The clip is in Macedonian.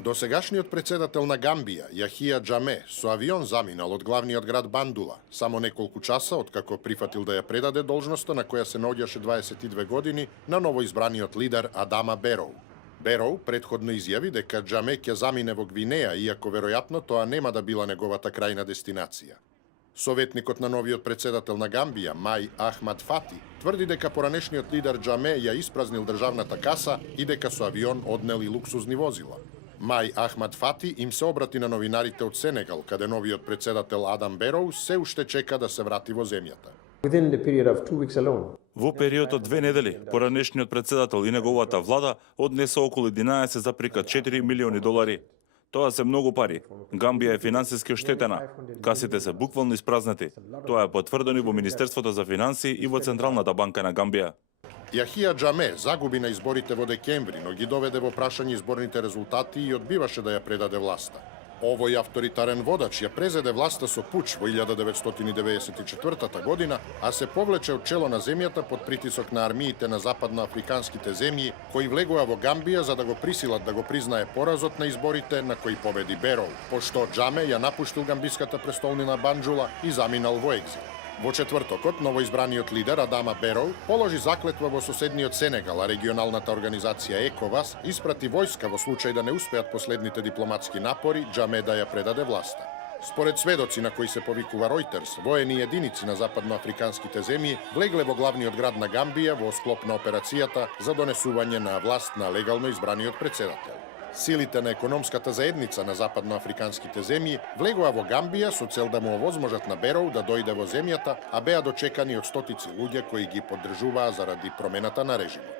Досегашниот председател на Гамбија, Јахија Џаме, со авион заминал од главниот град Бандула, само неколку часа откако прифатил да ја предаде должноста на која се наоѓаше 22 години на новоизбраниот лидер Адама Бероу. Бероу предходно изјави дека Џаме ќе замине во Гвинеја, иако веројатно тоа нема да била неговата крајна дестинација. Советникот на новиот председател на Гамбија, Мај Ахмад Фати, тврди дека поранешниот лидер Џаме ја испразнил државната каса и дека со авион однел и луксузни возила. Мај Ахмад Фати им се обрати на новинарите од Сенегал, каде новиот председател Адам Бероу се уште чека да се врати во земјата. Во период од 2 недели, поранешниот председател и неговата влада однесо околу 11,4 милиони долари. Тоа се многу пари. Гамбија е финансиски оштетена. Касите се буквално испразнати. Тоа е потврдено во Министерството за финансии и во Централната банка на Гамбија. Јахија Џаме загуби на изборите во декември, но ги доведе во прашање изборните резултати и одбиваше да ја предаде власта. Овој авторитарен водач ја презеде власта со пуч во 1994 година, а се повлече од чело на земјата под притисок на армиите на западноафриканските земји, кои влегува во Гамбија за да го присилат да го признае поразот на изборите на кои победи Бероу, пошто Џаме ја напуштил гамбиската престолнина Банџула и заминал во екзил. Во четвртокот, новоизбраниот лидер Адама Бероу положи заклетва во соседниот Сенегал, а регионалната организација ЕКОВАС испрати војска во случај да не успеат последните дипломатски напори Џаме да ја предаде власта. Според сведоци на кои се повикува Ројтерс, воени единици на западноафриканските земји влегле во главниот град на Гамбија во склоп на операцијата за донесување на власт на легално избраниот председател. Силите на економската заедница на западноафриканските земји влегоа во Гамбија со цел да му овозможат на Бероу да дојде во земјата, а беа дочекани од стотици луѓе кои ги поддржуваа заради промената на режимот.